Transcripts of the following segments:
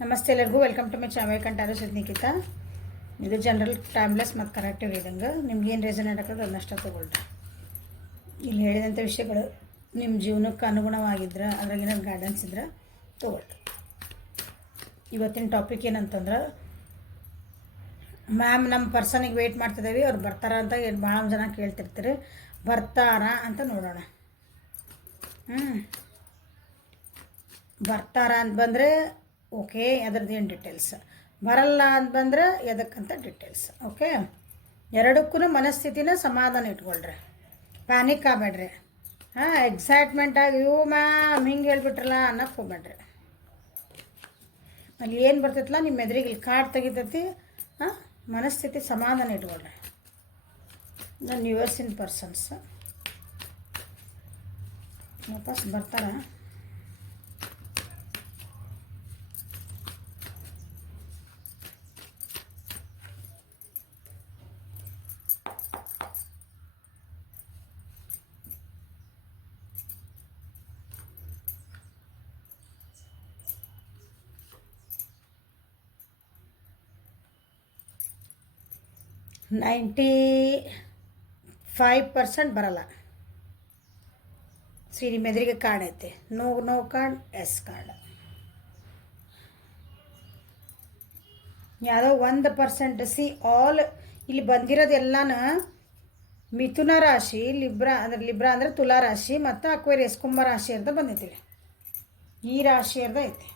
ನಮಸ್ತೆ ಎಲ್ಲರಿಗೂ welcome to my channel ಕಂಟಾರೋ ನಿಖಿತಾ. ಇದು ಜನರಲ್ ಟೈಮ್ಲೆಸ್ ಮತ್ತು ಕರೆಕ್ಟಿವ್ ರೀಡಿಂಗ್. ನಿಮ್ಗೆ ಏನು ರೆಸನೇಟ್ ಆಗ್ತದೆ ಅದನ್ನಷ್ಟ ತೊಗೊಳ್ರಿ. ಇಲ್ಲಿ ಹೇಳಿದಂಥ ವಿಷಯಗಳು ನಿಮ್ಮ ಜೀವನಕ್ಕೆ ಅನುಗುಣವಾಗಿದ್ರೆ ಅದ್ರಾಗ ಏನಾದ್ರು ಗೈಡೆನ್ಸ್ ಇದ್ರೆ ತೊಗೊಳ್ರಿ. ಇವತ್ತಿನ ಟಾಪಿಕ್ ಏನಂತಂದ್ರೆ, ಮ್ಯಾಮ್ ನಮ್ಮ ಪರ್ಸನಿಗೆ ವೆಯ್ಟ್ ಮಾಡ್ತಿದ್ದೇವೆ, ಅವ್ರು ಬರ್ತಾರ ಅಂತ ಭಾಳ ಜನ ಕೇಳ್ತಿರ್ತೀರಿ. ಬರ್ತಾರ ಅಂತ ನೋಡೋಣ. ಬರ್ತಾರ ಅಂತ ಬಂದರೆ ಓಕೆ, ಅದ್ರದ್ದು ಏನು ಡೀಟೇಲ್ಸ್. ಬರಲ್ಲ ಅಂತ ಬಂದರೆ ಎದಕ್ಕಂತ ಡೀಟೇಲ್ಸ್. ಓಕೆ, ಎರಡಕ್ಕೂ ಮನಸ್ಥಿತಿನ ಸಮಾಧಾನ ಇಟ್ಕೊಳ್ರಿ, ಪ್ಯಾನಿಕ್ ಆಗಬೇಡ್ರಿ. ಎಕ್ಸೈಟ್ಮೆಂಟಾಗಿ ಇವು ಮ್ಯಾಮ್ ಹಿಂಗೆ ಹೇಳ್ಬಿಟ್ರಲ್ಲ ಅನ್ನಕ್ಕೆ ಹೋಗ್ಬೇಡ್ರಿ. ಅಲ್ಲಿ ಏನು ಬರ್ತೈತಲ್ಲ ನಿಮ್ಮ ಎದುರಿಗೆ ಇಲ್ಲಿ ಕಾರ್ಡ್ ತೆಗಿತೈತಿ. ಮನಸ್ಥಿತಿ ಸಮಾಧಾನ ಇಟ್ಕೊಳ್ರಿ. ನನ್ನ ಯುವರ್ಸಿನ ಪರ್ಸನ್ಸ್ ವಾಪಸ್ ಬರ್ತಾರ. ನೈಂಟಿ 5% ಬರಲ್ಲ. ನಿಮ್ಮ ಎದುರಿಗೆ ಕಾರ್ಡ್ ಐತೆ. No card, yes card. ಯಾವುದೋ 1% ಆಲ್ ಇಲ್ಲಿ ಬಂದಿರೋದೆಲ್ಲನ ಮಿಥುನ ರಾಶಿ, ಲಿಬ್ರಾ ಅಂದರೆ ತುಲಾ ರಾಶಿ ಮತ್ತು ಅಕ್ವೇರಿಯಸ್ ಕುಂಭ ರಾಶಿ ಅಂತ ಬಂದೈತಿ. ಈ ರಾಶಿಯರ್ದ ಐತಿ.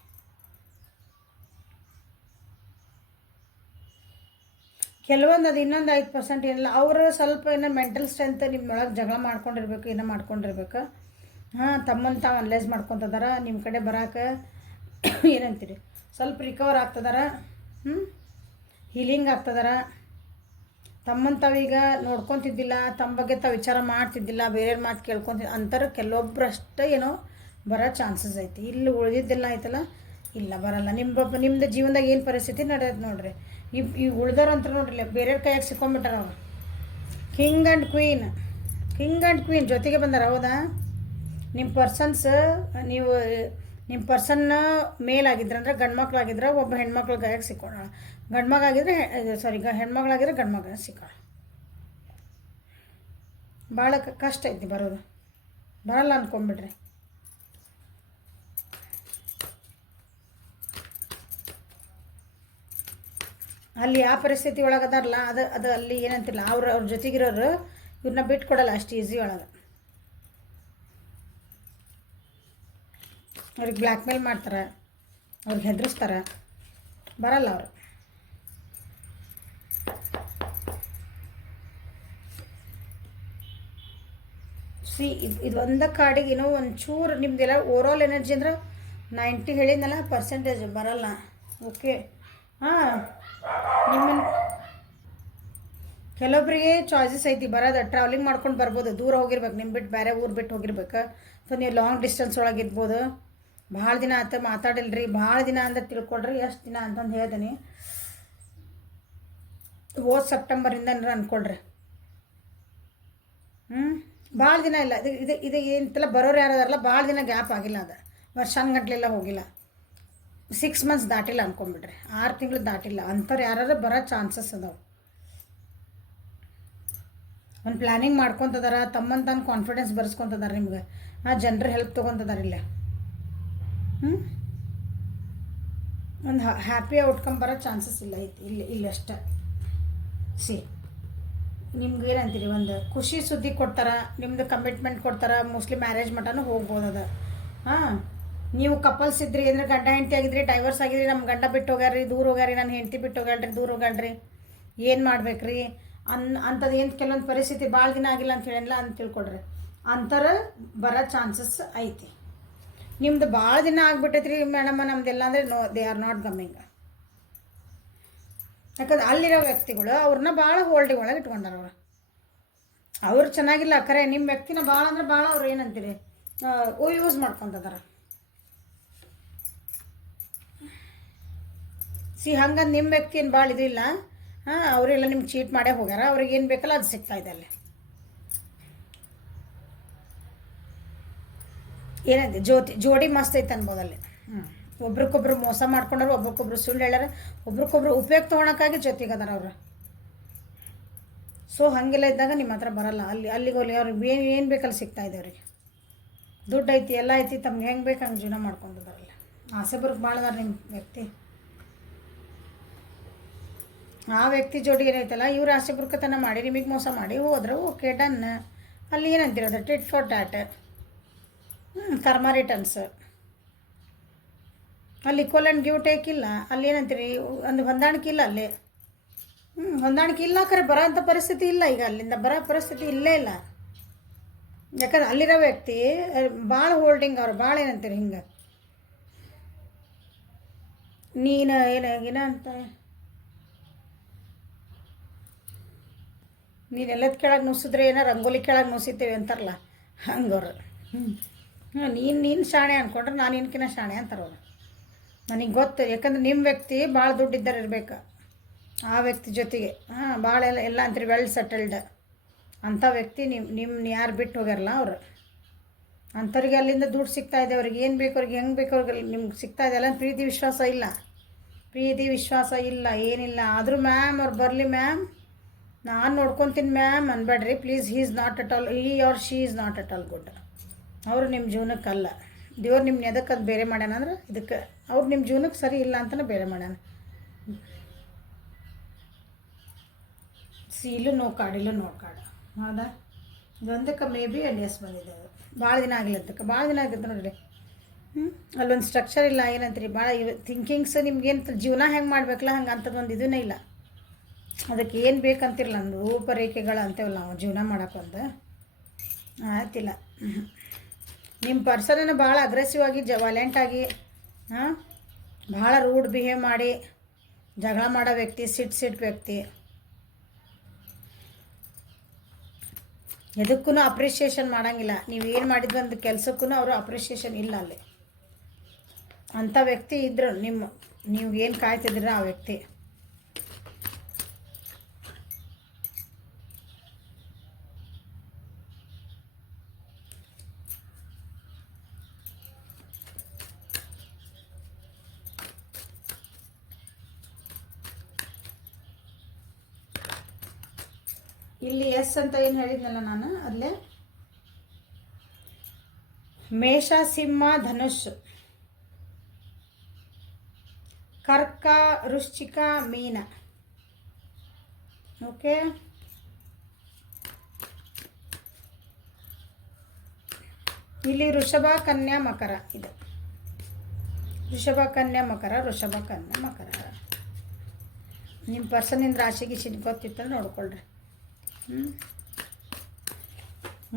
ಕೆಲವೊಂದು ಅದು ಇನ್ನೊಂದು 5% ಏನಿಲ್ಲ. ಅವರು ಸ್ವಲ್ಪ ಏನೋ ಮೆಂಟಲ್ ಸ್ಟ್ರೆಂತ್ ನಿಮ್ಮೊಳಗೆ ಜಗಳ ಮಾಡ್ಕೊಂಡಿರ್ಬೇಕು, ಏನೋ ಮಾಡ್ಕೊಂಡಿರ್ಬೇಕು. ತಮ್ಮನ್ನು ತಾವು ಅನಲೈಸ್ ಮಾಡ್ಕೊತದಾರ. ನಿಮ್ಮ ಕಡೆ ಬರೋಕೆ ಏನಂತೀರಿ, ಸ್ವಲ್ಪ ರಿಕವರ್ ಆಗ್ತದಾರ, ಹೀಲಿಂಗ್ ಆಗ್ತದಾರ. ತಮ್ಮನ್ನು ತಾವೀಗ ನೋಡ್ಕೊತಿದ್ದಿಲ್ಲ, ತಮ್ಮ ಬಗ್ಗೆ ತಾವು ವಿಚಾರ ಮಾಡ್ತಿದ್ದಿಲ್ಲ, ಬೇರೆಯವ್ರ ಮಾತು ಕೇಳ್ಕೊತಿದ್ದ ಅಂತಾರೆ. ಕೆಲವೊಬ್ಬರಷ್ಟೇ ಏನೋ ಬರೋ ಚಾನ್ಸಸ್ ಐತಿ. ಇಲ್ಲಿ ಉಳಿದಿದ್ದೆಲ್ಲ ಆಯ್ತಲ್ಲ, ಇಲ್ಲ ಬರಲ್ಲ. ನಿಮ್ಮದು ಜೀವನದಾಗ ಏನು ಪರಿಸ್ಥಿತಿ ನಡೆಯೋದು ನೋಡ್ರಿ. ಈ ಉಳ್ದವ್ರು ಅಂತ ನೋಡ್ರಿ, ಬೇರೆಯವ್ರ ಕೈಯಾಗ ಸಿಕ್ಕೊಂಬಿಟ್ಟಾರ ಅವ್ರು. ಕಿಂಗ್ ಆ್ಯಂಡ್ ಕ್ವೀನ್ ಜೊತೆಗೆ ಬಂದಾರ. ಹೌದಾ? ನಿಮ್ಮ ಪರ್ಸನ್ಸ್, ನೀವು ನಿಮ್ಮ ಪರ್ಸನ್ನ ಮೇಲಾಗಿದ್ರೆ ಅಂದರೆ ಗಂಡು ಮಕ್ಳಾಗಿದ್ರೆ ಒಬ್ಬ ಹೆಣ್ಮಕ್ಳ ಕೈಯಾಗ ಸಿಕ್ಕೋಣ. ಗಂಡು ಮಗ ಆಗಿದ್ರೆ ಹೆಣ್ಮಕ್ಳಾಗಿದ್ರೆ ಗಂಡು ಮಗ ಸಿಕ್ಕೋಣ. ಭಾಳ ಕಷ್ಟ ಐತಿ ಬರೋದು. ಬರಲ್ಲ ಅಂದ್ಕೊಂಬಿಡ್ರಿ. ಅಲ್ಲಿ ಆ ಪರಿಸ್ಥಿತಿ ಒಳಗೆ ಅದಾರಲ್ಲ, ಅದು ಅಲ್ಲಿ ಏನಂತಿಲ್ಲ, ಅವ್ರ ಜೊತೆಗಿರೋರು ಇವ್ರನ್ನ ಬಿಟ್ಕೊಡಲ್ಲ ಅಷ್ಟು ಈಸಿ ಒಳಗೆ. ಅವ್ರಿಗೆ ಬ್ಲ್ಯಾಕ್ ಮೇಲ್ ಮಾಡ್ತಾರೆ, ಅವ್ರಿಗೆ ಹೆದರಿಸ್ತಾರೆ. ಬರಲ್ಲ ಅವರು. ಇದು ಒಂದ ಕಾರ್ಡಿಗೆ ಏನೋ ಒಂಚೂರು ನಿಮ್ದೆಲ್ಲ ಓವರಾಲ್ ಎನರ್ಜಿ ಅಂದ್ರೆ 90 ಹೇಳಿದ್ನಲ್ಲ ಪರ್ಸೆಂಟೇಜ್ ಬರಲ್ಲ. ಓಕೆ, ನಿಮ್ಮನ್ನು ಕೆಲವೊಬ್ಬರಿಗೆ ಚಾಯ್ಸಸ್ ಐತಿ ಬರೋದು. ಟ್ರಾವೆಲಿಂಗ್ ಮಾಡ್ಕೊಂಡು ಬರ್ಬೋದು, ದೂರ ಹೋಗಿರ್ಬೇಕು, ನಿಮ್ಮ ಬಿಟ್ಟು ಬೇರೆ ಊರು ಬಿಟ್ಟು ಹೋಗಿರ್ಬೇಕು. ಸೊ ನೀವು ಲಾಂಗ್ ಡಿಸ್ಟೆನ್ಸ್ ಒಳಗೆ ಇರ್ಬೋದು. ಭಾಳ ದಿನ ಆತ ಮಾತಾಡಿಲ್ರಿ, ಭಾಳ ದಿನ ಅಂದ್ರೆ ತಿಳ್ಕೊಳ್ರಿ. ಎಷ್ಟು ದಿನ ಅಂತಂದು ಹೇಳ್ತೀನಿ, ಹೋದ ಸೆಪ್ಟೆಂಬರಿಂದ ಅಂದ್ಕೊಳ್ರಿ. ಭಾಳ ದಿನ ಇಲ್ಲ. ಇದು ಏನಂತೆಲ್ಲ ಬರೋರು ಯಾರದಾರಲ್ಲ, ಭಾಳ ದಿನ ಗ್ಯಾಪ್ ಆಗಿಲ್ಲ. ಅದು ವರ್ಷಾನ್ಗಟ್ಲೆಲ್ಲ ಹೋಗಿಲ್ಲ. 6 ಮಂತ್ಸ್ ದಾಟಿಲ್ಲ ಅಂದ್ಕೊಂಬಿಡ್ರಿ, 6 ತಿಂಗಳು ದಾಟಿಲ್ಲ. ಅಂಥವ್ರು ಯಾರು ಬರೋ ಚಾನ್ಸಸ್ ಅದಾವೆ. ಒಂದು ಪ್ಲ್ಯಾನಿಂಗ್ ಮಾಡ್ಕೊತದಾರ, ತಮ್ಮನ್ನು ತಾನು ಕಾನ್ಫಿಡೆನ್ಸ್ ಬರ್ಸ್ಕೊತದಾರ. ನಿಮ್ಗೆ ಜನರ ಹೆಲ್ಪ್ ತೊಗೊತದಾರ. ಇಲ್ಲೇ ಒಂದು ಹ್ಯಾಪಿ ಔಟ್ಕಮ್ ಬರೋ ಚಾನ್ಸಸ್ ಇಲ್ಲ ಐತಿ. ಇಲ್ಲಷ್ಟ ನಿಮ್ಗೆ ಏನಂತೀರಿ, ಒಂದು ಖುಷಿ ಸುದ್ದಿ ಕೊಡ್ತಾರೆ, ನಿಮ್ಮದು ಕಮಿಟ್ಮೆಂಟ್ ಕೊಡ್ತಾರೆ. ಮೋಸ್ಟ್ಲಿ ಮ್ಯಾರೇಜ್ ಮಟನೂ ಹೋಗ್ಬೋದು ಅದು. ನೀವು ಕಪಲ್ಸ್ ಇದ್ರಿ ಅಂದರೆ, ಗಂಡ ಹೆಂಡತಿ ಆಗಿದ್ರಿ, ಡೈವರ್ಸ್ ಆಗಿದ್ರಿ, ನಮ್ಮ ಗಂಡ ಬಿಟ್ಟು ಹೋಗ್ಯಾರ್ರಿ, ದೂರ ಹೋಗ್ಯಾರಿ, ನನ್ನ ಹೆಂಡತಿ ಬಿಟ್ಟು ಹೋಗ್ಯಾಳ್ರಿ, ದೂರ ಹೋಗ್ಯಾಳ್ರಿ, ಏನು ಮಾಡ್ಬೇಕ್ರಿ ಅಂಥದ್ದು ಏನು ಕೆಲವೊಂದು ಪರಿಸ್ಥಿತಿ ಭಾಳ ದಿನ ಆಗಿಲ್ಲ ಅಂತ ಹೇಳಿಲ್ಲ ಅಂತ ತಿಳ್ಕೊಡ್ರಿ. ಅಂಥರ ಬರೋ ಚಾನ್ಸಸ್ ಐತಿ. ನಿಮ್ದು ಭಾಳ ದಿನ ಆಗ್ಬಿಟ್ಟೈತ್ರಿ ಮೇಡಮ್ಮ ನಮ್ದೆಲ್ಲ ಅಂದರೆ no, they are not coming. ಯಾಕಂದ್ರೆ ಅಲ್ಲಿರೋ ವ್ಯಕ್ತಿಗಳು ಅವ್ರನ್ನ ಭಾಳ ಹೋಲ್ಡಿಂಗ್ ಒಳಗೆ ಇಟ್ಕೊಂಡಾರ. ಅವ್ರು ಚೆನ್ನಾಗಿಲ್ಲ ಖರೆ, ನಿಮ್ಮ ವ್ಯಕ್ತಿನ ಭಾಳ ಅಂದ್ರೆ ಭಾಳ ಅವ್ರು ಏನಂತೀರಿ ಯೂಸ್ ಮಾಡ್ಕೊತದಾರ. ಹಂಗಂದು ನಿಮ್ಮ ವ್ಯಕ್ತಿ ಏನು ಭಾಳ ಇದು ಇಲ್ಲ. ಅವರೆಲ್ಲ ನಿಮ್ಗೆ ಚೀಟ್ ಮಾಡೇ ಹೋಗ್ಯಾರ. ಅವ್ರಿಗೆ ಏನು ಬೇಕಲ್ಲ ಅದು ಸಿಗ್ತಾ ಇದೆ ಅಲ್ಲಿ. ಏನಂತೆ ಜೋಡಿ ಮಸ್ತ್ ಐತೆ ಅನ್ಬೋದಲ್ಲಿ. ಒಬ್ರಿಗೊಬ್ರು ಮೋಸ ಮಾಡ್ಕೊಂಡಾರು, ಒಬ್ರಿಗೊಬ್ರು ಸುಳ್ಳು ಹೇಳ್ಯಾರ, ಒಬ್ರಿಗೊಬ್ರು ಉಪಯೋಗ ತೊಗೊಳಕ್ಕಾಗಿ ಜೊತೆಗೆ ಅದಾರ ಅವ್ರು. ಸೊ ಹಾಗೆಲ್ಲ ಇದ್ದಾಗ ನಿಮ್ಮ ಹತ್ರ ಬರಲ್ಲ. ಅಲ್ಲಿಗೆ ಹೋಗಿ ಅವ್ರಿಗೆ ಏನು ಬೇಕಲ್ಲಿ ಸಿಗ್ತಾಯಿದೆ ಅವ್ರಿಗೆ. ದುಡ್ಡು ಐತಿ, ಎಲ್ಲ ಐತಿ, ತಮ್ಗೆ ಹೆಂಗೆ ಬೇಕು ಹಂಗೆ ಜೀವನ ಮಾಡ್ಕೊಂಡು ಬರಲ್ಲ. ಆಸೆ ಬರೋಕ್ಕೆ ಭಾಳದಾರ ನಿಮ್ಮ ವ್ಯಕ್ತಿ. ಆ ವ್ಯಕ್ತಿ ಜೋಡಿ ಏನೈತಲ್ಲ, ಇವ್ರು ಆಸೆ ಬುರ್ಕತನ ಮಾಡಿ ನಿಮಗೆ ಮೋಸ ಮಾಡಿ ಹೋದ್ರೆ ಓಕೆ ಡನ್. ಅಲ್ಲಿ ಏನಂತಿರೋದು ಟಿಟ್ ಫಾರ್ ಟ್ಯಾಟ್, ಕರ್ಮ ರಿಟರ್ನ್ಸ್. ಅಲ್ಲಿ ಈಕ್ವಲ್ ಆ್ಯಂಡ್ ಗಿವ್ ಟೇಕ್ ಇಲ್ಲ. ಅಲ್ಲಿ ಏನಂತೀರಿ, ಒಂದು ಹೊಂದಾಣಿಕೆ ಇಲ್ಲ ಅಲ್ಲಿ. ಹೊಂದಾಣಿಕೆ ಇಲ್ಲ, ಕರೆ ಬರೋ ಅಂಥ ಪರಿಸ್ಥಿತಿ ಇಲ್ಲ. ಈಗ ಅಲ್ಲಿಂದ ಬರೋ ಪರಿಸ್ಥಿತಿ ಇಲ್ಲೇ ಇಲ್ಲ. ಯಾಕಂದ್ರೆ ಅಲ್ಲಿರೋ ವ್ಯಕ್ತಿ ಭಾಳ ಹೋಲ್ಡಿಂಗ್, ಅವ್ರು ಭಾಳ ಏನಂತೀರಿ ಹಿಂಗೆ ನೀನು ಏನಂತ ನೀನೆಲ್ಲದ ಕೆಳಗೆ ನುಸಿದ್ರೆ ಏನೋ ರಂಗೋಲಿ ಕೆಳಗೆ ನುಸಿತೇವೆ ಅಂತಾರಲ್ಲ, ಹಂಗವ್ರು. ನೀನು ಶಾಣೆ ಅಂದ್ಕೊಂಡ್ರೆ ನಾನು ನಿನ್ಕಿನ್ನ ಶಾಣೆ ಅಂತಾರವ್ರು. ನನಗೆ ಗೊತ್ತು, ಯಾಕಂದ್ರೆ ನಿಮ್ಮ ವ್ಯಕ್ತಿ ಭಾಳ ದುಡ್ಡಿದ್ದಾರೆ ಇರಬೇಕು ಆ ವ್ಯಕ್ತಿ ಜೊತೆಗೆ. ಭಾಳ ಎಲ್ಲ ಅಂತೀರಿ ವೆಲ್ ಸೆಟಲ್ಡ್ ಅಂಥ ವ್ಯಕ್ತಿ. ನಿಮ್ಮ ಯಾರು ಬಿಟ್ಟು ಹೋಗ್ಯಾರಲ್ಲ ಅವರು, ಅಂಥವ್ರಿಗೆ ಅಲ್ಲಿಂದ ದುಡ್ಡು ಸಿಗ್ತಾಯಿದೆ. ಅವ್ರಿಗೆ ಏನು ಬೇಕು, ಅವ್ರಿಗೆ ಹೆಂಗೆ ಬೇಕು, ಅವ್ರಿಗೆ ನಿಮ್ಗೆ ಸಿಗ್ತಾಯಿದೆ. ಅಲ್ಲ ಪ್ರೀತಿ ವಿಶ್ವಾಸ ಇಲ್ಲ, ಏನಿಲ್ಲ. ಆದರೂ ಮ್ಯಾಮ್ ಅವ್ರು ಬರಲಿ ಮ್ಯಾಮ್, ನಾನು ನೋಡ್ಕೊತೀನಿ ಮ್ಯಾಮ್ ಅನ್ಬೇಡ್ರಿ please. He or she is not at all good. ಅವರು ನಿಮ್ಮ ಜೀವನಕ್ಕಲ್ಲ. ದೇವ್ರು ನಿಮ್ಮನ್ನ ಎದಕ್ಕೆ ಅದು ಬೇರೆ ಮಾಡ್ಯಾನ ಅಂದ್ರೆ ಇದಕ್ಕೆ. ಅವ್ರು ನಿಮ್ಮ ಜೀವನಕ್ಕೆ ಸರಿ ಇಲ್ಲ ಅಂತಲೇ ಬೇರೆ ಮಾಡ್ಯಾನ. ಇಲ್ಲೂ ನೋ ಕಾರ್ಡ್ ಹೌದಾ. ಇದೊಂದಕ್ಕೆ ಮೇ ಬಿ ಎಸ್ ಬಂದಿದೆ. ಭಾಳ ದಿನ ಆಗಿಲ್ಲದಕ್ಕೆ, ಭಾಳ ದಿನ ಆಗಿತ್ತು ನೋಡಿರಿ. ಅಲ್ಲೊಂದು ಸ್ಟ್ರಕ್ಚರ್ ಇಲ್ಲ. ಏನಂತೀರಿ ಭಾಳ ಥಿಂಕಿಂಗ್ಸ್ ನಿಮ್ಗೇನು ಜೀವನ ಹೆಂಗೆ ಮಾಡ್ಬೇಕಲ್ಲ ಹಂಗೆ ಅಂಥದ್ದೊಂದು ಇದನ್ನೇ ಇಲ್ಲ. ಅದಕ್ಕೆ ಏನು ಬೇಕಂತಿರಲ್ಲ, ಒಂದು ರೂಪರೇಖೆಗಳು ಅಂತೇವಲ್ಲ ನಾವು ಜೀವನ ಮಾಡೋಕ್ಕಂತ ಆಯ್ತಿಲ್ಲ. ನಿಮ್ಮ ಪರ್ಸನನ್ನು ಭಾಳ ಅಗ್ರೆಸಿವ್ ಆಗಿ ವೈಲೆಂಟಾಗಿ ಭಾಳ ರೂಡ್ ಬಿಹೇವ್ ಮಾಡಿ ಜಗಳ ಮಾಡೋ ವ್ಯಕ್ತಿ, ಸಿಟ್ಟು ವ್ಯಕ್ತಿ. ಎದಕ್ಕೂ ಅಪ್ರಿಷಿಯೇಷನ್ ಮಾಡೋಂಗಿಲ್ಲ. ನೀವು ಏನು ಮಾಡಿದ್ವಿ ಒಂದು ಕೆಲಸಕ್ಕೂ ಅವರು ಅಪ್ರಿಷಿಯೇಷನ್ ಇಲ್ಲ ಅಲ್ಲಿ. ಅಂಥ ವ್ಯಕ್ತಿ ಇದ್ದರು ನೀವು ಏನು ಕಾಯ್ತಿದ್ದೀರ ಆ ವ್ಯಕ್ತಿ. ಇಲ್ಲಿ ಎಸ್ ಅಂತ ಏನು ಹೇಳಿದ್ನಲ್ಲ ನಾನು, ಅಲ್ಲೇ ಮೇಷ, ಸಿಂಹ, ಧನುಷ್, ಕರ್ಕ, ವೃಶ್ಚಿಕ, ಮೀನ. ಓಕೆ, ಇಲ್ಲಿ ವೃಷಭ, ಕನ್ಯಾ, ಮಕರ. ಇದು ವೃಷಭ, ಕನ್ಯಾ, ಮಕರ, ವೃಷಭ, ಕನ್ಯಾ, ಮಕರ. ನಿಮ್ಮ ಪರ್ಸನಿಂದ ರಾಶಿಗೆ ಗೊತ್ತಿತ್ತು ನೋಡ್ಕೊಳ್ರಿ.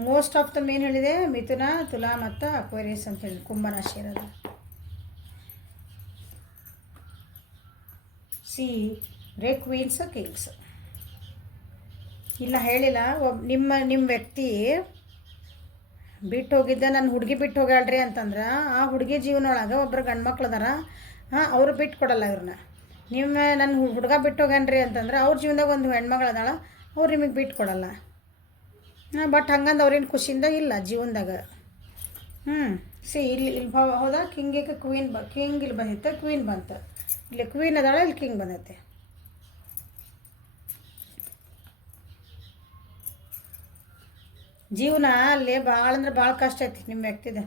ಮೋಸ್ಟ್ ಆಫ್ ದ ಮೇನ್ ಹೇಳಿದೆ ಮಿಥುನ, ತುಲಾ ಮತ್ತು ಅಕ್ವೇರಿಯಸ್ ಅಂತ ಹೇಳಿ ಕುಂಭರಾಶಿ ಇರೋದು. ರೇ ಕ್ವೀನ್ಸ್, ಕಿಂಗ್ಸ್. ಇಲ್ಲ ಹೇಳಿಲ್ಲ. ನಿಮ್ಮ ವ್ಯಕ್ತಿ ಬಿಟ್ಟು ಹೋಗಿದ್ದ, ನನ್ನ ಹುಡುಗಿ ಬಿಟ್ಟು ಹೋಗ್ಯಾಳ್ರಿ ಅಂತಂದ್ರೆ ಆ ಹುಡುಗಿ ಜೀವನೊಳಗೆ ಒಬ್ಬರು ಗಂಡು ಮಕ್ಳು ಅದಾರ. ಅವರು ಬಿಟ್ಟು ಕೊಡಲ್ಲ ಇವ್ರನ್ನ. ನನ್ನ ಹುಡುಗ ಬಿಟ್ಟು ಹೋಗ್ಯಾನ್ರಿ ಅಂತಂದ್ರೆ ಅವ್ರ ಜೀವನದಾಗ ಒಂದು ಹೆಣ್ಮಗಳು ಅದಾಳ, ಅವ್ರು ನಿಮಗೆ ಬಿಟ್ಟು ಕೊಡಲ್ಲ. ಬಟ್ ಹಂಗಂದು ಅವ್ರೇನು ಖುಷಿಯಿಂದ ಇಲ್ಲ ಜೀವನದಾಗ. ಇಲ್ಲಿ ಹೌದಾ. ಕಿಂಗಿಗೆ ಕಿಂಗ್ ಇಲ್ಲಿ ಬಂದಿತ್ತು, ಕ್ವೀನ್ ಬಂತು. ಇಲ್ಲಿ ಕ್ವೀನ್ ಅದಾಳ, ಇಲ್ಲಿ ಕಿಂಗ್ ಬಂದೈತೆ. ಜೀವನ ಅಲ್ಲಿ ಭಾಳ ಅಂದ್ರೆ ಭಾಳ ಕಷ್ಟ ಐತಿ ನಿಮ್ಮ ವ್ಯಕ್ತಿದ.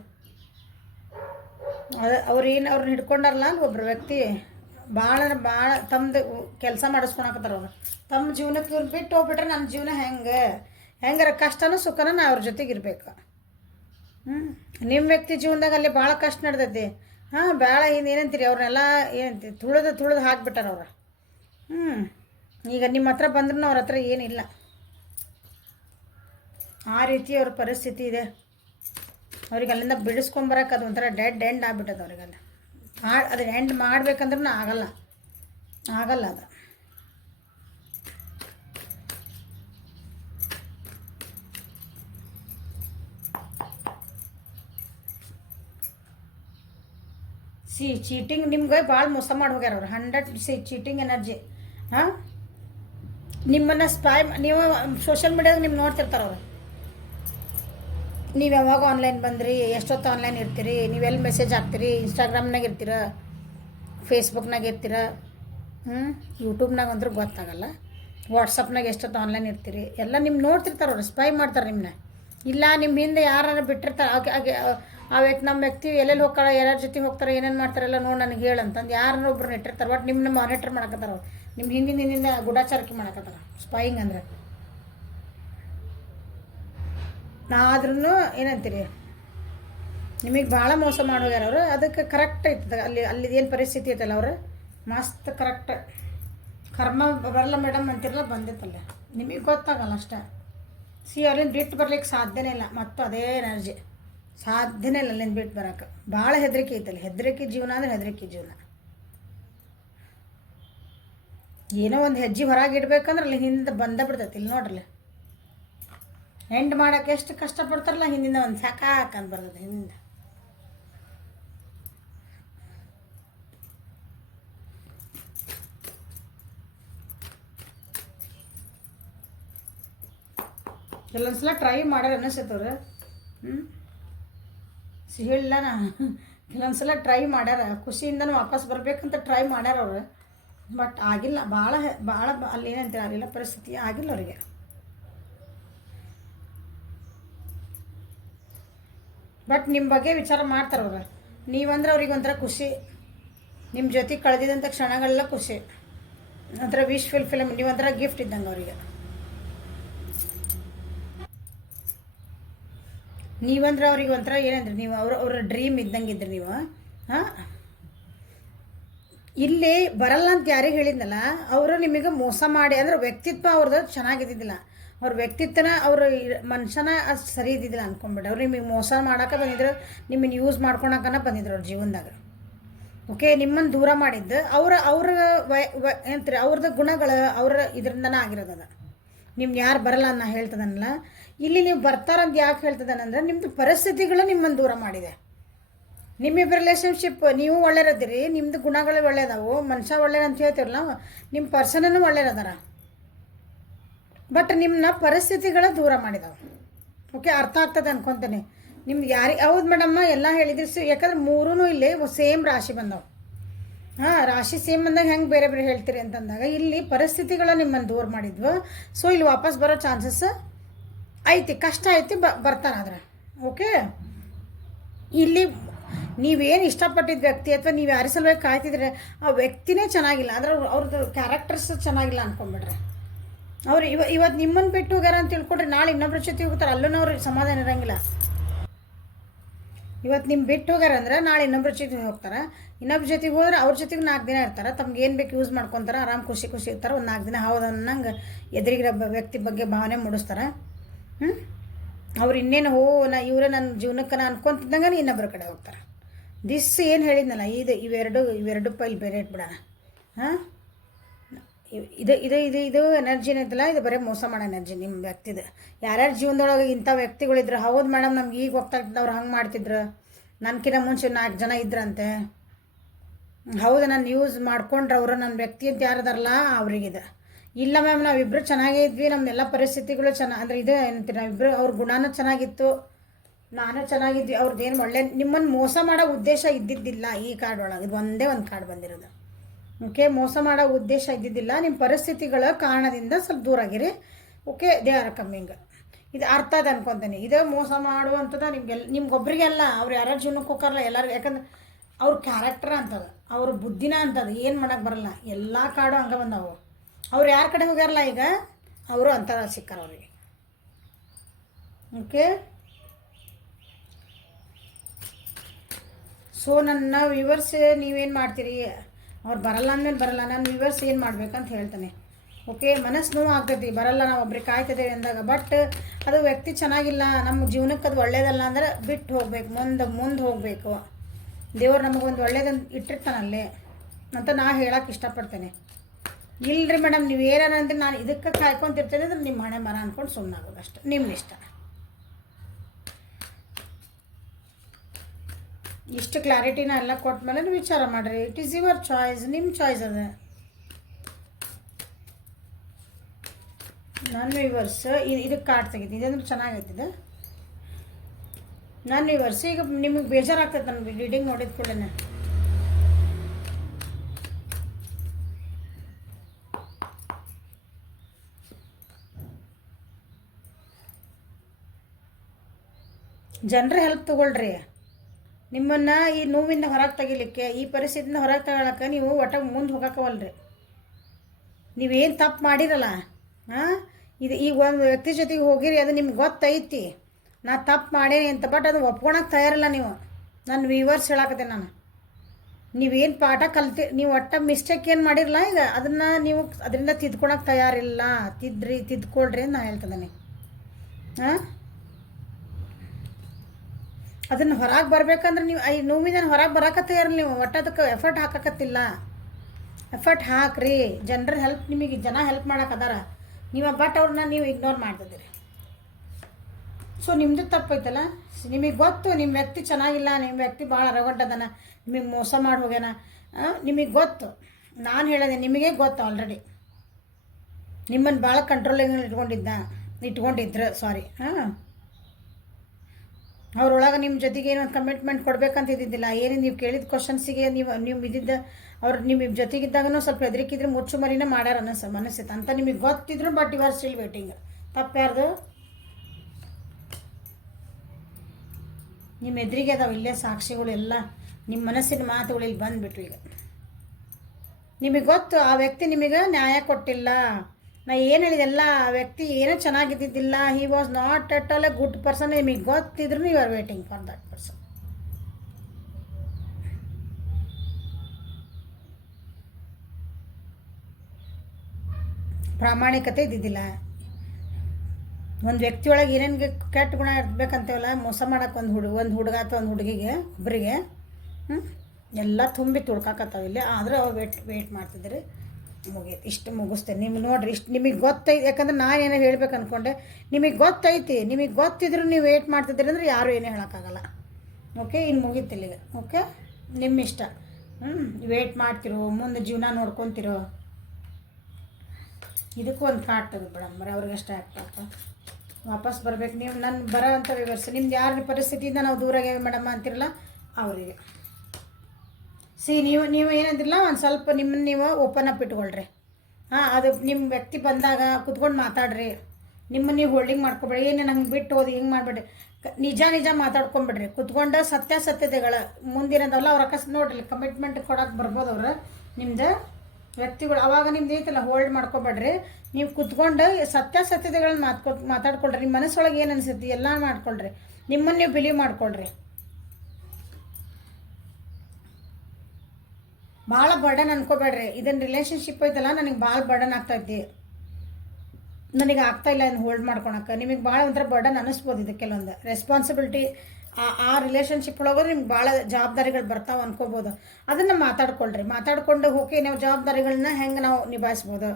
ಅವ್ರನ್ನ ಹಿಡ್ಕೊಂಡಾರಲ್ಲ ಅಲ್ಲಿ ಒಬ್ಬರು ವ್ಯಕ್ತಿ ಭಾಳ ಅಂದ್ರೆ ಭಾಳ ತಮ್ಮದು ಕೆಲಸ ಮಾಡಿಸ್ಕೊಳಕತ್ತಾರ. ಅವ್ರು ತಮ್ಮ ಜೀವನಕ್ಕೆ ಇವ್ರು ಬಿಟ್ಟು ಹೋಗ್ಬಿಟ್ರೆ ನಮ್ಮ ಜೀವನ ಹೆಂಗಾರ ಕಷ್ಟನೂ ಸುಖನೂ ನಾ ಅವ್ರ ಜೊತೆಗೆ ಇರಬೇಕು. ನಿಮ್ಮ ವ್ಯಕ್ತಿ ಜೀವನದಾಗ ಅಲ್ಲಿ ಭಾಳ ಕಷ್ಟ ನಡೆದೈತಿ. ಭಾಳ ಏನಂತೀರಿ ಅವ್ರನ್ನೆಲ್ಲ ಏನಂತೀರಿ ತುಳಿದು ಹಾಕ್ಬಿಟ್ಟಾರ ಅವ್ರು. ಈಗ ನಿಮ್ಮ ಹತ್ರ ಬಂದ್ರೂ ಅವ್ರ ಹತ್ರ ಏನಿಲ್ಲ. ಆ ರೀತಿ ಅವ್ರ ಪರಿಸ್ಥಿತಿ ಇದೆ. ಅವ್ರಿಗೆ ಅಲ್ಲಿಂದ ಬಿಡಿಸ್ಕೊಂಬರಕ್ಕೆ ಅದು ಒಂಥರ ಡೆಡ್ ಎಂಡ್ ಆಗ್ಬಿಟ್ಟದ ಅವ್ರಿಗೆಲ್ಲ. ಅದು ಎಂಡ್ ಮಾಡ್ಬೇಕಂದ್ರೂ ಆಗಲ್ಲ ಅದು. ಚೀಟಿಂಗ್ ನಿಮ್ಗೆ ಭಾಳ ಮೋಸ ಮಾಡಿ ಹೋಗ್ಯಾರ ಅವ್ರು. 100 ಚೀಟಿಂಗ್ ಎನರ್ಜಿ. ನಿಮ್ಮನ್ನು ನೀವು ಸೋಷಿಯಲ್ ಮೀಡಿಯಾದಾಗ ನಿಮ್ಮ ನೋಡ್ತಿರ್ತಾರೆ ಅವರು. ನೀವು ಯಾವಾಗ ಆನ್ಲೈನ್ ಬಂದ್ರಿ, ಎಷ್ಟೊತ್ತು ಆನ್ಲೈನ್ ಇರ್ತೀರಿ, ನೀವೆಲ್ಲಿ ಮೆಸೇಜ್ ಹಾಕ್ತೀರಿ, ಇನ್ಸ್ಟಾಗ್ರಾಮ್ನಾಗ ಇರ್ತೀರ, ಫೇಸ್ಬುಕ್ನಾಗ ಇರ್ತೀರ, ಯೂಟ್ಯೂಬ್ನಾಗ ಅಂದ್ರೂ ಗೊತ್ತಾಗಲ್ಲ, ವಾಟ್ಸಪ್ನಾಗ ಎಷ್ಟೊತ್ತು ಆನ್ಲೈನ್ ಇರ್ತೀರಿ, ಎಲ್ಲ ನಿಮ್ಮ ನೋಡ್ತಿರ್ತಾರೆ ಅವ್ರು, ಸ್ಪೈ ಮಾಡ್ತಾರೆ ನಿಮ್ಮನ್ನ. ಇಲ್ಲ ನಿಮ್ಮ ಹಿಂದೆ ಯಾರು ಬಿಟ್ಟಿರ್ತಾರೆ, ಹಾಗೆ ಆ ವ್ಯಕ್ತಿ ನಮ್ಮ ವ್ಯಕ್ತಿ ಎಲ್ಲೆಲ್ಲಿ ಹೋಗ್ತಾರೆ, ಯಾರ್ಯಾರ ಜೊತೆ ಹೋಗ್ತಾರೆ, ಏನೇನು ಮಾಡ್ತಾರೆ ಎಲ್ಲ ನೋಡಿ ನನಗೆ ಹೇಳಂತಂದು ಯಾರನ್ನ ಒಬ್ರು ಇಟ್ಟಿರ್ತಾರೆ. ಬಟ್ ನಿಮ್ಮನ್ನ ಮಾನಿಟರ್ ಮಾಡಕತ್ತಾರ ಅವ್ರು, ನಿಮ್ಮ ಹಿಂದಿನ ಗೂಢಾಚಾರಕ್ಕೆ ಮಾಡಕತ್ತಾರ, ಸ್ಪೈಯಿಂಗ್ ಅಂದರೆ. ಆದ್ರೂ ಏನಂತೀರಿ, ನಿಮಗೆ ಭಾಳ ಮೋಸ ಮಾಡೋಗ್ಯಾರ ಅವರು. ಅದಕ್ಕೆ ಕರೆಕ್ಟ್ ಐತದ ಅಲ್ಲಿದೇನು ಪರಿಸ್ಥಿತಿ ಐತಲ್ಲ ಅವ್ರು ಮಸ್ತ್ ಕರೆಕ್ಟ್. ಕರ್ಮ ಬರಲ್ಲ ಮೇಡಮ್ ಅಂತಿರಲ್ಲ, ಬಂದಿತ್ತಲ್ಲ, ನಿಮಗೆ ಗೊತ್ತಾಗಲ್ಲ ಅಷ್ಟೇ. ಅಲ್ಲಿಂದ ಬಿಟ್ಟು ಬರ್ಲಿಕ್ಕೆ ಸಾಧ್ಯನೇ ಇಲ್ಲ, ಮತ್ತು ಅದೇ ಎನರ್ಜಿ ಸಾಧ್ಯನೇ ಇಲ್ಲ ಅಲ್ಲಿಂದ ಬಿಟ್ಟು ಬರೋಕೆ. ಭಾಳ ಹೆದರಿಕೆ ಐತಲ್ಲ, ಹೆದರಿಕೆ ಜೀವನ ಅಂದರೆ ಹೆದರಿಕೆ ಜೀವನ. ಏನೋ ಒಂದು ಹೆಜ್ಜೆ ಹೊರಗೆ ಇಡ್ಬೇಕಂದ್ರೆ ಅಲ್ಲಿ ಹಿಂದೆ ಬಂದೇ ಬಿಡ್ತೈತಿ. ಇಲ್ಲಿ ನೋಡ್ರಲ್ಲ, ಎಂಡ್ ಮಾಡೋಕೆ ಎಷ್ಟು ಕಷ್ಟಪಡ್ತಾರಲ್ಲ, ಹಿಂದಿಂದ ಒಂದು ಸಾಕಾಕಂತ ಬರ್ತದೆ ಹಿಂದಿಂದ. ಕೆಲವೊಂದ್ಸಲ ಟ್ರೈ ಮಾಡ್ಯಾರ ಅನ್ನಿಸ್ತವ್ರು. ಹೇಳಿಲ್ಲ ನಾ, ಕೆಲವೊಂದ್ಸಲ ಟ್ರೈ ಮಾಡ್ಯಾರ, ಖುಷಿಯಿಂದನೂ ವಾಪಸ್ ಬರ್ಬೇಕಂತ ಟ್ರೈ ಮಾಡ್ಯಾರ ಅವ್ರು. ಬಟ್ ಆಗಿಲ್ಲ, ಭಾಳ ಅಲ್ಲಿ ಏನಂತೀರ ಆಗಿಲ್ಲ, ಪರಿಸ್ಥಿತಿ ಆಗಿಲ್ಲ ಅವರಿಗೆ. ಬಟ್ ನಿಮ್ಮ ಬಗ್ಗೆ ವಿಚಾರ ಮಾಡ್ತಾರೆ ಅವ್ರು. ನೀವಂದ್ರೆ ಅವ್ರಿಗೆ ಒಂಥರ ಖುಷಿ, ನಿಮ್ಮ ಜೊತೆ ಕಳೆದಿದ್ದಂಥ ಕ್ಷಣಗಳೆಲ್ಲ ಖುಷಿ, ಒಂಥರ ವಿಶ್ ಫಿಲ್ಮ್, ನೀವೊಂಥರ ಗಿಫ್ಟ್ ಇದ್ದಂಗೆ ಅವರಿಗೆ. ನೀವಂದ್ರೆ ಅವ್ರಿಗೆ ಒಂಥರ ಏನಂದ್ರೆ ನೀವು ಅವ್ರ ಡ್ರೀಮ್ ಇದ್ದಂಗಿದ್ರಿ ನೀವು. ಹಾಂ, ಇಲ್ಲಿ ಬರಲ್ಲ ಅಂತ ಯಾರಿಗೆ ಹೇಳಿದ್ನಲ್ಲ, ಅವರು ನಿಮಗೆ ಮೋಸ ಮಾಡಿ, ಅಂದ್ರೆ ವ್ಯಕ್ತಿತ್ವ ಅವ್ರದ್ದು ಚೆನ್ನಾಗಿದ್ದಿದ್ದಿಲ್ಲ, ಅವ್ರ ವ್ಯಕ್ತಿತ್ವನ ಅವ್ರ ಮನುಷ್ಯನ ಅಷ್ಟು ಸರಿ ಇದ್ದಿದ್ದಿಲ್ಲ ಅಂದ್ಕೊಂಡ್ಬಿಟ್ಟು. ಅವ್ರು ನಿಮಗೆ ಮೋಸ ಮಾಡೋಕೆ ಬಂದಿದ್ರು, ನಿಮ್ಮನ್ನು ಯೂಸ್ ಮಾಡ್ಕೊಳಕನ ಬಂದಿದ್ರು ಅವ್ರ ಜೀವನದಾಗ. ಓಕೆ, ನಿಮ್ಮನ್ನು ದೂರ ಮಾಡಿದ್ದು ಅವ್ರ ಏನಂತೀರಿ ಅವ್ರದ್ದು ಗುಣಗಳು ಅವ್ರ ಇದರಿಂದನೇ ಆಗಿರೋದದ. ನಿಮ್ಗೆ ಯಾರು ಬರಲ್ಲ ಅನ್ನೋ ಹೇಳ್ತದನಲ್ಲ, ಇಲ್ಲಿ ನೀವು ಬರ್ತಾರಂತ ಯಾಕೆ ಹೇಳ್ತದನಂದ್ರೆ ನಿಮ್ಮದು ಪರಿಸ್ಥಿತಿಗಳು ನಿಮ್ಮನ್ನು ದೂರ ಮಾಡಿದೆ. ನಿಮ್ಮಿಬ್ಬರ ರಿಲೇಷನ್ಶಿಪ್, ನೀವು ಒಳ್ಳೆಯದಿರಿ, ನಿಮ್ಮದು ಗುಣಗಳು ಒಳ್ಳೆಯದಾವು, ಮನುಷ್ಯ ಒಳ್ಳೆಯ ಅಂತ ಹೇಳ್ತೀರಲ್ಲ, ನಿಮ್ಮ ಪರ್ಸನೂ ಒಳ್ಳೆಯದಾರ. ಬಟ್ ನಿಮ್ಮನ್ನ ಪರಿಸ್ಥಿತಿಗಳ ದೂರ ಮಾಡಿದಾವೆ. ಓಕೆ, ಅರ್ಥ ಆಗ್ತದೆ ಅನ್ಕೊತೀನಿ ನಿಮ್ಗೆ. ಯಾರಿಗೆ ಹೌದು ಮೇಡಮ್ಮ ಎಲ್ಲ ಹೇಳಿದ್ರಿ, ಯಾಕಂದ್ರೆ ಮೂರೂ ಇಲ್ಲಿ ಸೇಮ್ ರಾಶಿ ಬಂದವು. ಹಾಂ, ರಾಶಿ ಸೇಮ್ ಬಂದಾಗ ಹೆಂಗೆ ಬೇರೆ ಬೇರೆ ಹೇಳ್ತೀರಿ ಅಂತಂದಾಗ ಇಲ್ಲಿ ಪರಿಸ್ಥಿತಿಗಳ ನಿಮ್ಮನ್ನು ದೂರ ಮಾಡಿದ್ವು. ಸೊ ಇಲ್ಲಿ ವಾಪಸ್ ಬರೋ ಚಾನ್ಸಸ್ ಐತಿ, ಕಷ್ಟ ಐತಿ, ಬರ್ತಾನಾದ್ರೆ. ಓಕೆ, ಇಲ್ಲಿ ನೀವೇನು ಇಷ್ಟಪಟ್ಟಿದ್ದ ವ್ಯಕ್ತಿ ಅಥವಾ ನೀವು ಯಾರ ಸಲುವಾಗಿ ಕಾಯ್ತಿದ್ರೆ ಆ ವ್ಯಕ್ತಿನೇ ಚೆನ್ನಾಗಿಲ್ಲ ಅಂದ್ರೆ ಅವ್ರದ್ದು ಕ್ಯಾರೆಕ್ಟರ್ಸ್ ಚೆನ್ನಾಗಿಲ್ಲ ಅಂದ್ಕೊಂಡ್ಬಿಡ್ರೆ ಅವ್ರು ಇವತ್ತು ನಿಮ್ಮನ್ನು ಬಿಟ್ಟು ಹೋಗ್ಯಾರ ಅಂತ ತಿಳ್ಕೊಂಡ್ರೆ ನಾಳೆ ಇನ್ನೊಬ್ಬರ ಜೊತೆ ಹೋಗ್ತಾರೆ, ಅಲ್ಲೂ ಅವ್ರಿಗೆ ಸಮಾಧಾನ ಇರೋಂಗಿಲ್ಲ. ಇವತ್ತು ನಿಮ್ಮ ಬಿಟ್ಟು ಹೋಗ್ಯಾರ ಅಂದ್ರೆ ನಾಳೆ ಇನ್ನೊಬ್ಬರ ಜೊತೆಗೆ ಹೋಗ್ತಾರೆ, ಇನ್ನೊಬ್ಬರ ಜೊತೆಗೆ ಹೋದ್ರೆ ಅವ್ರ ಜೊತೆಗೆ 4 ದಿನ ಇರ್ತಾರೆ, ತಮ್ಗೆ ಏನು ಬೇಕು ಯೂಸ್ ಮಾಡ್ಕೊತಾರೆ, ಆರಾಮ್ ಖುಷಿ ಇರ್ತಾರೆ. ಒಂದು 4 ದಿನ ಹೌದು ಅನ್ನಂಗೆ ಎದುರಿಗಿರೋ ವ್ಯಕ್ತಿ ಬಗ್ಗೆ ಭಾವನೆ ಮೂಡಿಸ್ತಾರೆ. ಅವ್ರು ಇನ್ನೇನು ಇವರೇ ನನ್ನ ಜೀವನಕ್ಕೆ ಅನ್ಕೊಂತಿದ್ದಂಗೆ ಇನ್ನೊಬ್ಬರ ಕಡೆ ಹೋಗ್ತಾರೆ. ಏನು ಹೇಳಿದ್ನಲ್ಲ, ಇವೆರಡು ಪೈಲ್ ಬೇರೆ ಇಟ್ಬಿಡೋಣ. ಹಾಂ, ಇದು ಎನರ್ಜಿ ಏನೈತಲ್ಲ, ಇದು ಬರೀ ಮೋಸ ಮಾಡೋ ಎನರ್ಜಿ ನಿಮ್ಮ ವ್ಯಕ್ತಿದು. ಯಾರ್ಯಾರ ಜೀವನದೊಳಗೆ ಇಂಥ ವ್ಯಕ್ತಿಗಳಿದ್ರು, ಹೌದು ಮೇಡಮ್ ನಮ್ಗೆ ಈಗ ಗೊತ್ತಾಗ್ತದೆ ಅವ್ರು ಹಂಗೆ ಮಾಡ್ತಿದ್ರು, ನನಗಿಂತ ಮುಂಚೆ 4 ಜನ ಇದ್ರಂತೆ, ಹೌದು ನಾನು ಯೂಸ್ ಮಾಡ್ಕೊಂಡ್ರೆ ಅವರು ನನ್ನ ವ್ಯಕ್ತಿ ಅಂತ ಯಾರದಾರಲ್ಲ ಅವ್ರಿಗಿದೆ. ಇಲ್ಲ ಮ್ಯಾಮ್ ನಾವಿಬ್ಬರು ಚೆನ್ನಾಗೇ ಇದ್ವಿ, ನಮ್ಮೆಲ್ಲ ಪರಿಸ್ಥಿತಿಗಳು ಅಂದರೆ ಇದು ಏನಂತೀವಿ, ನಾವಿಬ್ಬರು ಅವ್ರ ಗುಣನೂ ಚೆನ್ನಾಗಿತ್ತು, ನಾನು ಚೆನ್ನಾಗಿದ್ವಿ, ಅವ್ರದ್ದೇನು ಒಳ್ಳೆ ನಿಮ್ಮನ್ನು ಮೋಸ ಮಾಡೋ ಉದ್ದೇಶ ಇದ್ದಿದ್ದಿಲ್ಲ. ಈ ಕಾರ್ಡ್ ಒಳಗೆ ಇದು ಒಂದೇ ಒಂದು ಕಾರ್ಡ್ ಬಂದಿರೋದು. ಓಕೆ, ಮೋಸ ಮಾಡೋ ಉದ್ದೇಶ ಇದ್ದಿದ್ದಿಲ್ಲ, ನಿಮ್ಮ ಪರಿಸ್ಥಿತಿಗಳ ಕಾರಣದಿಂದ ಸ್ವಲ್ಪ ದೂರ ಆಗಿರಿ. Okay, they are coming. ಇದು ಅರ್ಥ ಇದೆ ಅನ್ಕೊತೀನಿ. ಇದೇ ಮೋಸ ಮಾಡುವಂಥದ್ದು ನಿಮ್ಗೊಬ್ಬರಿಗೆ ಅಲ್ಲ, ಅವ್ರು ಯಾರ್ಯಾರು ಜೀವನಕ್ಕೆ ಹೋಗಾರಲ್ಲ ಎಲ್ಲರಿಗೂ. ಯಾಕಂದ್ರೆ ಅವ್ರ ಕ್ಯಾರೆಕ್ಟರ್ ಅಂತದ, ಅವ್ರ ಬುದ್ಧಿನ ಅಂತದ, ಏನು ಮಾಡೋಕ್ಕೆ ಬರಲ್ಲ. ಎಲ್ಲ ಕಾರ್ಡು ಹಂಗೆ ಬಂದವು. ಅವ್ರು ಯಾರ ಕಡೆ ಹೋಗ್ಯಾರಲ್ಲ ಈಗ ಅವರು ಅಂತರ ಸಿಕ್ಕಾರ ಅವರಿಗೆ. ಓಕೆ, ಸೊ ನನ್ನ ವ್ಯೂವರ್ಸ್ ನೀವೇನು ಮಾಡ್ತೀರಿ, ಅವ್ರು ಬರಲ್ಲ ಅಂದಮೇಲೆ ಬರಲ್ಲ, ನಾನು ವ್ಯೂವರ್ಸ್ ಏನು ಮಾಡ್ಬೇಕಂತ ಹೇಳ್ತಾನೆ. ಓಕೆ, ಮನಸ್ಸು ನೋವು ಆಗ್ತೈತಿ, ಬರಲ್ಲ ನಾವು ಒಬ್ರಿಗೆ ಕಾಯ್ತಿದ್ದೇವೆ ಅಂದಾಗ. ಬಟ್ ಅದು ವ್ಯಕ್ತಿ ಚೆನ್ನಾಗಿಲ್ಲ, ನಮ್ಮ ಜೀವನಕ್ಕೆ ಅದು ಒಳ್ಳೇದಲ್ಲ ಅಂದ್ರೆ ಬಿಟ್ಟು ಹೋಗ್ಬೇಕು, ಮುಂದೆ ಹೋಗಬೇಕು. ದೇವ್ರು ನಮಗೊಂದು ಒಳ್ಳೇದಂತ ಇಟ್ಟಿರ್ತಾನಲ್ಲಿ ಅಂತ ನಾ ಹೇಳಕ್ಕೆ ಇಷ್ಟಪಡ್ತೇನೆ. ಇಲ್ಲರಿ ಮೇಡಮ್ ನೀವು ಏನಾರಂದ್ರೆ ನಾನು ಇದಕ್ಕೆ ಕಾಯ್ಕೊತಿರ್ತೇನೆ ಅಂದ್ರೆ ನಿಮ್ಮ ಹಣೆ ಮರ ಅಂದ್ಕೊಂಡು ಸುಮ್ಮನಾಗೋದು ಅಷ್ಟೆ, ನಿಮ್ಮ ಇಷ್ಟ. ಇಷ್ಟು ಕ್ಲಾರಿಟಿನ ಎಲ್ಲ ಕೊಟ್ಟ ಮೇಲೆ ನೀವು ವಿಚಾರ ಮಾಡಿರಿ. ಇಟ್ ಈಸ್ ಯುವರ್ ಚಾಯ್ಸ್, ನಿಮ್ಮ ಚಾಯ್ಸ್ ಅದ. ನನ್ನ ವ್ಯೂವರ್ಸ್ ಇದಕ್ಕೆ ಕಾರ್ಡ್ ತೆಗಿತೀನಿ, ಇದಂದ್ರೆ ಚೆನ್ನಾಗೈತಿದೆ. ನನ್ನ ವ್ಯೂವರ್ಸ್ ಈಗ ನಿಮಗೆ ಬೇಜಾರಾಗ್ತೈತೆ ನನಗೆ ರೀಡಿಂಗ್ ನೋಡಿದ ಕೂಡಲೇ. ಜನರ ಹೆಲ್ಪ್ ತೊಗೊಳ್ರಿ. ನಿಮ್ಮನ್ನು ಈ ನೋವಿಂದ ಹೊರಗೆ ತೆಗಿಲಿಕ್ಕೆ, ಈ ಪರಿಸ್ಥಿತಿಯಿಂದ ಹೊರಗೆ ತಗೊಳಕ್ಕೆ ನೀವು ಒಟ್ಟ ಮುಂದೆ ಹೋಗಕ್ಕವಲ್ರಿ. ನೀವೇನು ತಪ್ಪು ಮಾಡಿರಲ್ಲ, ಇದು ಈಗ ಒಂದು ವ್ಯಕ್ತಿ ಜೊತೆಗೆ ಹೋಗಿರಿ, ಅದು ನಿಮ್ಗೆ ಗೊತ್ತೈತಿ ನಾ ತಪ್ಪು ಮಾಡೇನಿ ಅಂತ, ಬಟ್ ಅದು ಒಪ್ಕೊಳಕ್ಕೆ ತಯಾರಿಲ್ಲ ನೀವು. ನನ್ನ ವ್ಯೂವರ್ಸ್ ಹೇಳಾಕತ್ತೆ ನಾನು, ನೀವೇನು ಪಾಠ ನೀವು ಒಟ್ಟ ಮಿಸ್ಟೇಕ್ ಏನು ಮಾಡಿರಲ್ಲ ಈಗ, ಅದನ್ನು ನೀವು ಅದರಿಂದ ತಿದ್ಕೊಳಕ್ಕೆ ತಯಾರಿಲ್ಲ. ತಿದ್ಕೊಳ್ರಿ ಅಂತ ನಾನು ಹೇಳ್ತಿದ್ದೀನಿ. ಅದನ್ನು ಹೊರಗೆ ಬರ್ಬೇಕಂದ್ರೆ ನೀವು ಈ ನೋವಿಂದ ಹೊರಗೆ ಬರೋಕತ್ತೇ ಇರಲಿ, ನೀವು ಒಟ್ಟು ಅದಕ್ಕೆ ಎಫರ್ಟ್ ಹಾಕಕತ್ತಿಲ್ಲ. ಎಫರ್ಟ್ ಹಾಕ್ರಿ. ಜನರ ಹೆಲ್ಪ್, ನಿಮಗೆ ಜನ ಹೆಲ್ಪ್ ಮಾಡೋಕ್ಕದಾರ, ನೀವು ಬಟ್ ಅವ್ರನ್ನ ನೀವು ಇಗ್ನೋರ್ ಮಾಡ್ತಿದ್ದೀರಿ. ಸೊ ನಿಮ್ಮದು ತಪ್ಪೈತಲ್ಲ. ನಿಮಗೆ ಗೊತ್ತು ನಿಮ್ಮ ವ್ಯಕ್ತಿ ಚೆನ್ನಾಗಿಲ್ಲ, ನಿಮ್ಮ ವ್ಯಕ್ತಿ ಭಾಳ ಅರಗಂಟದನ, ನಿಮಗೆ ಮೋಸ ಮಾಡಿ ಹೋಗ್ಯಾನ, ನಿಮಗೆ ಗೊತ್ತು. ನಾನು ಹೇಳಿದೆ, ನಿಮಗೆ ಗೊತ್ತು ಆಲ್ರೆಡಿ. ನಿಮ್ಮನ್ನು ಭಾಳ ಕಂಟ್ರೋಲಿಂಗ್ ಇಟ್ಕೊಂಡಿದ್ರು ಅವ್ರೊಳಗೆ ನಿಮ್ಮ ಜೊತೆಗೆ ಏನೊಂದು ಕಮಿಟ್ಮೆಂಟ್ ಕೊಡ್ಬೇಕಂತ ಇದ್ದಿದ್ದಿಲ್ಲ. ಏನು ನೀವು ಕೇಳಿದ ಕ್ವಶನ್ಸಿಗೆ ನೀವು ಇದ್ದಿದ್ದ ಅವ್ರು ನಿಮ್ಮ ಜೊತೆಗಿದ್ದಾಗೂ ಸ್ವಲ್ಪ ಹೆದರಿಕಿದ್ರೆ ಮುಚ್ಚು ಮರಿನ ಮಾಡ್ಯಾರ ಮನಸ್ಸಿತ್ತು ಅಂತ ನಿಮಗೆ ಗೊತ್ತಿದ್ರು, but you are still waiting. ತಪ್ಪು ಯಾರ್ದು? ನಿಮ್ಮ ಎದುರಿಗೆ ಅದಾವೆ ಇಲ್ಲೇ ಸಾಕ್ಷಿಗಳೆಲ್ಲ, ನಿಮ್ಮ ಮನಸ್ಸಿನ ಮಾತುಗಳು ಇಲ್ಲಿ ಬಂದುಬಿಟ್ರು. ಈಗ ನಿಮಗೆ ಗೊತ್ತು ಆ ವ್ಯಕ್ತಿ ನಿಮಗೆ ನ್ಯಾಯ ಕೊಟ್ಟಿಲ್ಲ. ನಾ ಏನು ಹೇಳಿದೆಲ್ಲ, ಆ ವ್ಯಕ್ತಿ ಏನೂ ಚೆನ್ನಾಗಿದ್ದಿದ್ದಿಲ್ಲ. He was not at all a good person. ನಿಮಗೆ ಗೊತ್ತಿದ್ರು you are waiting for that person. ಪ್ರಾಮಾಣಿಕತೆ ಇದ್ದಿದ್ದಿಲ್ಲ. ಒಂದು ವ್ಯಕ್ತಿಯೊಳಗೆ ಏನೇನು ಕೆಟ್ಟ ಗುಣ ಇರಬೇಕಂತೇವಲ್ಲ, ಮೋಸ ಮಾಡೋಕೆ ಒಂದು ಹುಡುಗ ಅಥವಾ ಒಂದು ಹುಡುಗಿಗೆ ಒಬ್ಬರಿಗೆ ಎಲ್ಲ ತುಂಬಿ ತುಳ್ಕಾಕತ್ತಾವ ಇಲ್ಲಿ. ಆದರೂ ಅವ್ರು ವೇಟ್ ಮಾಡ್ತಿದ್ರಿ. ಮುಗೀತು, ಇಷ್ಟು ಮುಗಿಸ್ತೇನೆ. ನೀವು ನೋಡಿರಿ, ಇಷ್ಟು ನಿಮಗೆ ಗೊತ್ತೈತಿ. ಯಾಕಂದ್ರೆ ನಾನು ಏನೋ ಹೇಳ್ಬೇಕು ಅಂದ್ಕೊಂಡೆ, ನಿಮಗೆ ಗೊತ್ತೈತಿ. ನಿಮಗೆ ಗೊತ್ತಿದ್ರು ನೀವು ವೇಟ್ ಮಾಡ್ತಿದ್ದೀರಿ ಅಂದ್ರೆ ಯಾರೂ ಏನೂ ಹೇಳೋಕ್ಕಾಗಲ್ಲ. ಓಕೆ, ಇನ್ನು ಮುಗೀತು ಇಲ್ಲಿಗೆ. ಓಕೆ, ನಿಮ್ಮ ಇಷ್ಟ. ವೇಟ್ ಮಾಡ್ತಿರೋ, ಮುಂದೆ ಜೀವನ ನೋಡ್ಕೊತಿರೋ. ಇದಕ್ಕೂ ಒಂದು ಕಾರ್ಡ್ ತೆಗೆದು ಬಿಡಮ್ರಿ, ಅವ್ರಿಗೆ ಅಷ್ಟೇ ಆಗ್ತಪ್ಪ. ವಾಪಸ್ ಬರ್ಬೇಕು. ನೀವು ನನ್ನ ಬರೋ ಅಂಥ ವಿವರಿಸಿ, ನಿಮ್ದು ಯಾರ ಪರಿಸ್ಥಿತಿಯಿಂದ ನಾವು ದೂರಾಗೇವೆ ಮೇಡಮ್ ಅಂತಿರಲ್ಲ ಅವರಿಗೆ. ನೀವು ಏನಂದಿರಲ್ಲ, ಒಂದು ಸ್ವಲ್ಪ ನಿಮ್ಮನ್ನು ನೀವು ಓಪನ್ ಅಪ್ ಇಟ್ಕೊಳ್ರಿ. ಅದು ನಿಮ್ಮ ವ್ಯಕ್ತಿ ಬಂದಾಗ ಕುತ್ಕೊಂಡು ಮಾತಾಡ್ರಿ. ನಿಮ್ಮನ್ನು ನೀವು ಹೋಲ್ಡಿಂಗ್ ಮಾಡ್ಕೊಬೇಡಿ. ಏನು ನಂಗೆ ಬಿಟ್ಟು ಹೋದಿ ಹಿಂಗೆ ಮಾಡಿಬಿಡ್ರಿ. ನಿಜ ಮಾತಾಡ್ಕೊಂಬಿಡ್ರಿ. ಕುತ್ಕೊಂಡು ಸತ್ಯತೆಗಳ ಮುಂದಿನದಲ್ಲ ಅವ್ರ ಅಕಸ್ಮಾತ್ ನೋಡ್ರಿ ಕಮಿಟ್ಮೆಂಟ್ ಕೊಡೋಕೆ ಬರ್ಬೋದು ಅವ್ರು ನಿಮ್ದು ವ್ಯಕ್ತಿಗಳು. ಅವಾಗ ನಿಮ್ದು ಐತಲ್ಲ ಹೋಲ್ಡ್ ಮಾಡ್ಕೊಬೇಡ್ರಿ. ನೀವು ಕುತ್ಕೊಂಡು ಸತ್ಯತೆಗಳನ್ನ ಮಾತಾಡ್ಕೊಳ್ರಿ. ನಿಮ್ಮ ಮನಸ್ಸೊಳಗೆ ಏನು ಅನಿಸುತ್ತೆ ಎಲ್ಲ ಮಾಡ್ಕೊಳ್ರಿ. ನಿಮ್ಮನ್ನು ನೀವು ಬಿಲೀವ್ ಮಾಡ್ಕೊಳ್ರಿ. ಭಾಳ ಬರ್ಡನ್ ಅನ್ಕೋಬೇಡ್ರಿ. ಇದನ್ನು ರಿಲೇಷನ್ಶಿಪ್ ಐತಲ್ಲ, ನನಗೆ ಭಾಳ ಬರ್ಡನ್ ಆಗ್ತೈತಿ, ನನಗೆ ಆಗ್ತಾಯಿಲ್ಲ ಇದನ್ನು ಹೋಲ್ಡ್ ಮಾಡ್ಕೊಳಕ್ಕೆ. ನಿಮಗೆ ಭಾಳ ಒಂಥರ ಬರ್ಡನ್ ಅನ್ನಿಸ್ಬೋದು. ಇದು ಕೆಲವೊಂದು ರೆಸ್ಪಾನ್ಸಿಬಿಲಿಟಿ ಆ ರಿಲೇಷನ್ಶಿಪ್ ಒಳಗೆ ನಿಮ್ಗೆ ಭಾಳ ಜವಾಬ್ದಾರಿಗಳು ಬರ್ತಾವೆ ಅನ್ಕೋಬೋದು. ಅದನ್ನು ಮಾತಾಡ್ಕೊಂಡು ಓಕೆ ನಾವು ಜವಾಬ್ದಾರಿಗಳನ್ನ ಹೆಂಗೆ ನಾವು ನಿಭಾಯಿಸ್ಬೋದು,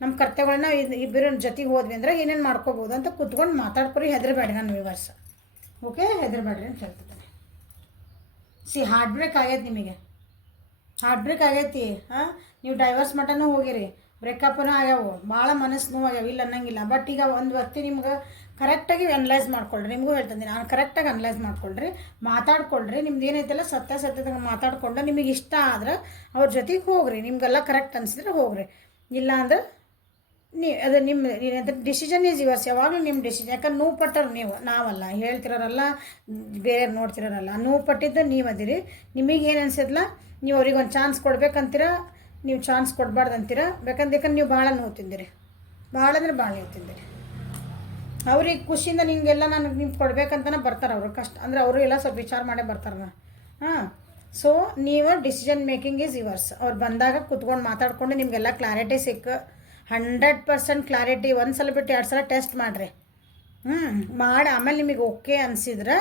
ನಮ್ಮ ಕರ್ತವ್ಯಗಳನ್ನ ಇಬ್ಬರು ಜೊತೆಗೆ ಹೋದ್ವಿ ಅಂದ್ರೆ ಏನೇನು ಮಾಡ್ಕೋಬೋದು ಅಂತ ಕುತ್ಕೊಂಡು ಮಾತಾಡ್ಕೊರಿ. ಹೆದರಬೇಡಿ ನನ್ನ ವ್ಯೂವರ್ಸ್. ಓಕೆ, ಹೆದರಬೇಡ್ರಿ ಅಂತ ಹೇಳ್ತಿದ್ದೇನೆ. ಹಾರ್ಟ್ ಬ್ರೇಕ್ ಆಗೈತೆ ನಿಮಗೆ, ಹಾರ್ಟ್ ಬ್ರೇಕ್ ಆಗೈತಿ. ನೀವು ಡೈವರ್ಸ್ ಮಟನೂ ಹೋಗಿರಿ, ಬ್ರೇಕಪ್ಪನೂ ಆಗ್ಯಾವು, ಭಾಳ ಮನಸ್ಸು ನೋವಾಗ್ಯಾವ, ಇಲ್ಲ ಅನ್ನಂಗಿಲ್ಲ. ಬಟ್ ಈಗ ಒಂದು ವ್ಯಕ್ತಿ ನಿಮ್ಗೆ ಕರೆಕ್ಟಾಗಿ ಅನಲೈಸ್ ಮಾಡ್ಕೊಳ್ರಿ. ನಿಮಗೂ ಹೇಳ್ತೀನಿ ನಾನು, ಕರೆಕ್ಟಾಗಿ ಅನಲೈಸ್ ಮಾಡ್ಕೊಳ್ರಿ, ಮಾತಾಡ್ಕೊಳ್ರಿ. ನಿಮ್ದು ಏನೈತಲ್ಲ ಸತ್ಯದಾಗ ಮಾತಾಡ್ಕೊಂಡು ನಿಮಗೆ ಇಷ್ಟ ಆದ್ರೆ ಅವ್ರ ಜೊತೆಗೆ ಹೋಗ್ರಿ. ನಿಮಗೆಲ್ಲ ಕರೆಕ್ಟ್ ಅನಿಸಿದ್ರೆ ಹೋಗ್ರಿ, ಇಲ್ಲ ಅಂದ್ರೆ ಅದು ನಿಮ್ಮ ಡಿಸಿಷನ್ ಈಸ್ ಯುವರ್ಸ್. ಯಾವಾಗಲೂ ನಿಮ್ಮ ಡಿಸಿಷನ್. ಯಾಕಂದ್ರೆ ನೋವು ಪಟ್ಟರು ನೀವು, ನಾವಲ್ಲ ಹೇಳ್ತಿರೋರಲ್ಲ, ಬೇರೆ ನೋಡ್ತಿರೋರಲ್ಲ. ನೋವು ಪಟ್ಟಿದ್ದು ನೀವು ಅದಿರಿ. ನಿಮಗೇನು ಅನ್ಸಿದ್ಲ ನೀವು ಅವ್ರಿಗೆ ಒಂದು ಚಾನ್ಸ್ ಕೊಡ್ಬೇಕಂತೀರ, ನೀವು ಚಾನ್ಸ್ ಕೊಡಬಾರ್ದು ಅಂತೀರ. ಯಾಕಂದ್ರೆ ನೀವು ಭಾಳ ನೋವು ತಿಂದಿರಿ, ಭಾಳ ಅಂದ್ರೆ ಭಾಳ ನೋವು ತಿಂದಿರಿ. ಅವ್ರಿಗೆ ಖುಷಿಯಿಂದ ನಿಮಗೆಲ್ಲ ನಿಮ್ಗೆ ಕೊಡ್ಬೇಕಂತನೇ ಬರ್ತಾರೆ. ಅವರು ಕಷ್ಟ ಅಂದರೆ ಅವರು ಎಲ್ಲ ಸ್ವಲ್ಪ ವಿಚಾರ ಮಾಡೇ ಬರ್ತಾರೆ. ಸೊ ನೀವು ಡಿಸಿಷನ್ ಮೇಕಿಂಗ್ ಈಸ್ ಯುವರ್ಸ್. ಅವ್ರು ಬಂದಾಗ ಕುತ್ಕೊಂಡು ಮಾತಾಡ್ಕೊಂಡು ನಿಮಗೆಲ್ಲ ಕ್ಲಾರಿಟಿ 100% ಕ್ಲಾರಿಟಿ. ಒಂದು ಸಲ ಬಿಟ್ಟು 2 ಸಲ ಟೆಸ್ಟ್ ಮಾಡಿರಿ. ಮಾಡಿ ಆಮೇಲೆ ನಿಮಗೆ ಓಕೆ ಅನಿಸಿದ್ರೆ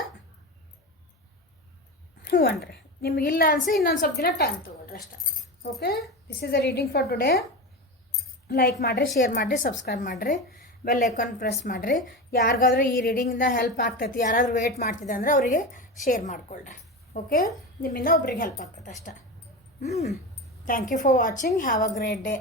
ಹ್ಞೂ ಅನ್ರಿ. ನಿಮಗಿಲ್ಲ ಅನಿಸಿ ಇನ್ನೊಂದು ಸ್ವಲ್ಪ ದಿನ ಟೈಮ್ ತೊಗೊಳ್ರಿ ಅಷ್ಟೇ. Okay, this is a reading for today. Like ಮಾಡಿರಿ, ಶೇರ್ ಮಾಡಿರಿ, ಸಬ್ಸ್ಕ್ರೈಬ್ ಮಾಡಿರಿ, ಬೆಲ್ ಐಕಾನ್ ಪ್ರೆಸ್ ಮಾಡಿರಿ. ಯಾರಿಗಾದ್ರೂ ಈ ರೀಡಿಂಗಿಂದ ಹೆಲ್ಪ್ ಆಗ್ತೈತಿ, ಯಾರಾದರೂ ವೇಟ್ ಮಾಡ್ತಿದ್ದೆ ಅಂದರೆ ಅವರಿಗೆ ಶೇರ್ ಮಾಡಿಕೊಳ್ಳ್ರಿ. ಓಕೆ, ನಿಮ್ಮಿಂದ ಒಬ್ರಿಗೆ ಹೆಲ್ಪ್ ಆಗ್ತೈತೆ ಅಷ್ಟೇ. Thank you for watching. Have a great day.